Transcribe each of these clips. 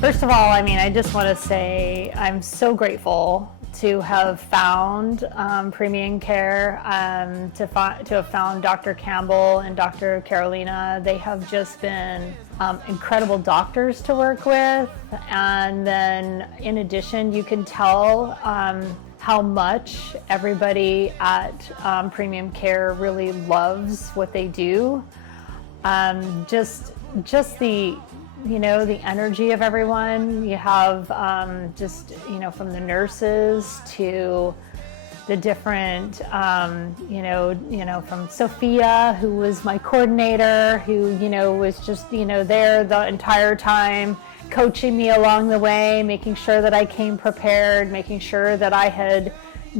First of all, I just want to say I'm so grateful to have found Premium Care, to have found Dr. Campbell and Dr. Carolina. They have just been incredible doctors to work with, and then in addition, you can tell how much everybody at Premium Care really loves what they do. Just the the energy of everyone. You have from the nurses to the different, from Sophia, who was my coordinator, who, was just, there the entire time, coaching me along the way, making sure that I came prepared, making sure that I had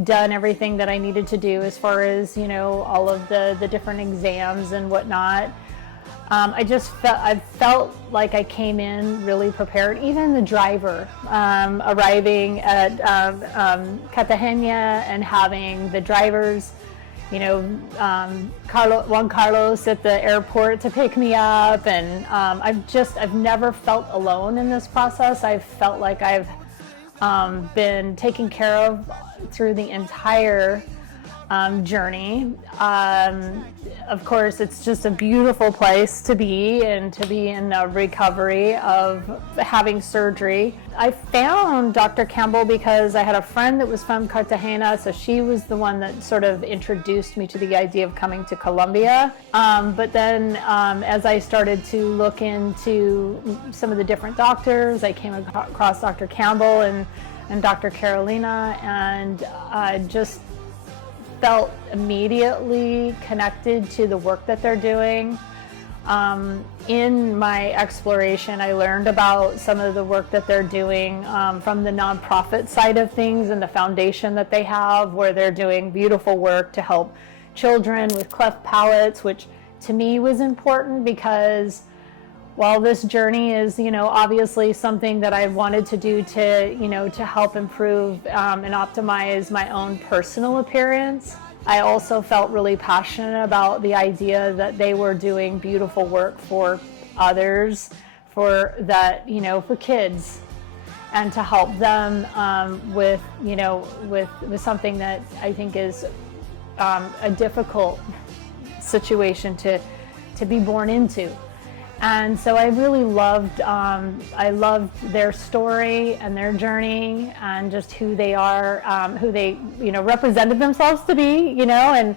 done everything that I needed to do as far as, all of the different exams and whatnot. I felt like I came in really prepared. Even the driver, arriving at Cartagena and having the drivers, Juan Carlos at the airport to pick me up, and I've never felt alone in this process. I've felt like I've been taken care of through the entire journey. Of course, it's just a beautiful place to be, and to be in recovery of having surgery. I found Dr. Campbell because I had a friend that was from Cartagena, so she was the one that sort of introduced me to the idea of coming to Colombia. But then as I started to look into some of the different doctors, I came across Dr. Campbell and Dr. Carolina, and just felt immediately connected to the work that they're doing. In my exploration, I learned about some of the work that they're doing from the nonprofit side of things, and the foundation that they have, where they're doing beautiful work to help children with cleft palates, which to me was important because while this journey is, obviously something that I wanted to do to help improve and optimize my own personal appearance, I also felt really passionate about the idea that they were doing beautiful work for others, for kids, and to help them with something that I think is a difficult situation to be born into. And so I really loved their story and their journey, and just who they are, who they represented themselves to be, and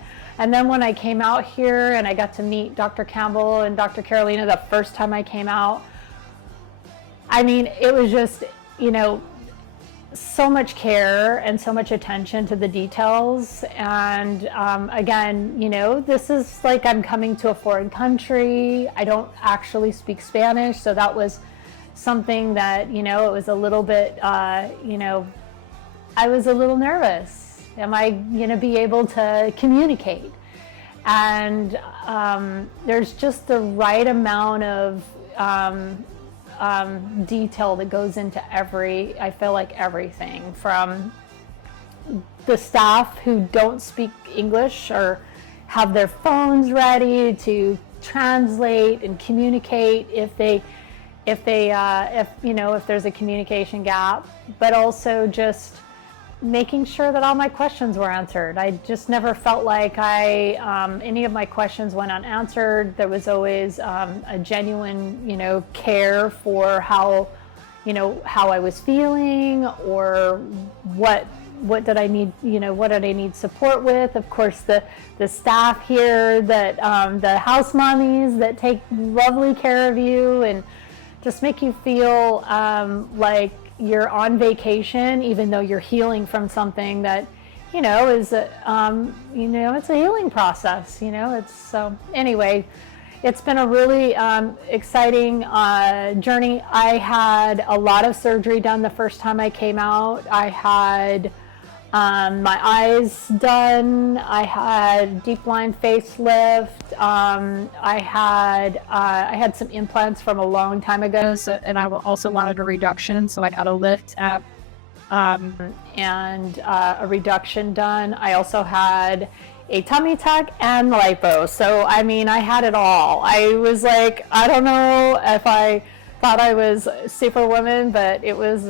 then when I came out here and I got to meet Dr. Campbell and Dr. Carolina the first time I came out, it was just so much care and so much attention to the details. And again, this is like I'm coming to a foreign country. I don't actually speak Spanish, so that was something that it was a little bit I was a little nervous. Am I gonna be able to communicate? And there's just the right amount of detail that goes into I feel like everything, from the staff who don't speak English or have their phones ready to translate and communicate if there's a communication gap, but also just making sure that all my questions were answered. I just never felt like any of my questions went unanswered. There was always a genuine, care for how I was feeling, or what did I need, what did I need support with. Of course, the staff here, that the house mommies that take lovely care of you and just make you feel like you're on vacation, even though you're healing from something that, is, it's a healing process, anyway, it's been a really exciting journey. I had a lot of surgery done the first time I came out. I had my eyes done. I had deep line facelift. I had some implants from a long time ago, and I also wanted a reduction, so I got a lift and a reduction done. I also had a tummy tuck and lipo. So, I mean, I had it all. I was like, I don't know if I thought I was Superwoman, but it was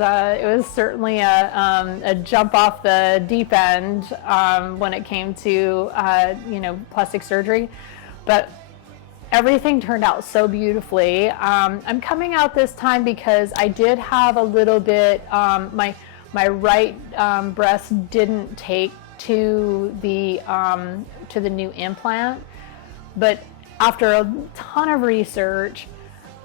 certainly a jump off the deep end when it came to plastic surgery. But everything turned out so beautifully. I'm coming out this time because I did have a little bit, my right breast didn't take to the new implant, but after a ton of research,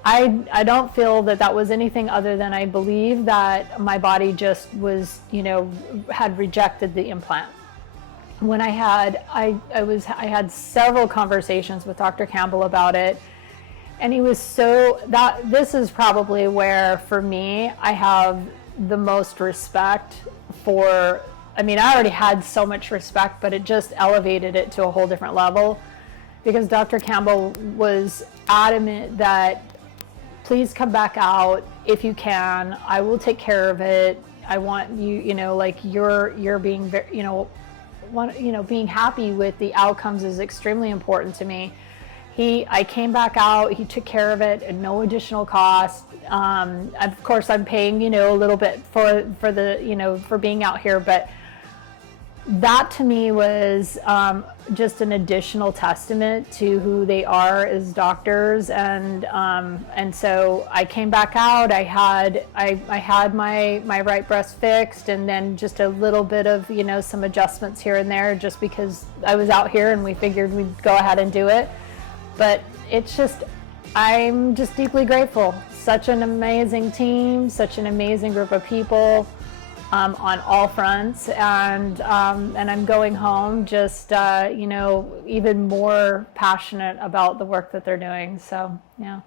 I don't feel that was anything other than I believe that my body just was, had rejected the implant. When I had several conversations with Dr. Campbell about it, and he was this is probably where, for me, I have the most respect for. I mean, I already had so much respect, but it just elevated it to a whole different level, because Dr. Campbell was adamant that, please come back out if you can. I will take care of it. I want you, you're being, being happy with the outcomes is extremely important to me. I came back out. He took care of it at no additional cost. Of course, I'm paying, a little bit for the, for being out here, but that to me was just an additional testament to who they are as doctors, and so I came back out. I had my right breast fixed, and then just a little bit of some adjustments here and there, just because I was out here and we figured we'd go ahead and do it. But I'm just deeply grateful. Such an amazing team, such an amazing group of people. On all fronts, and I'm going home just even more passionate about the work that they're doing. So yeah.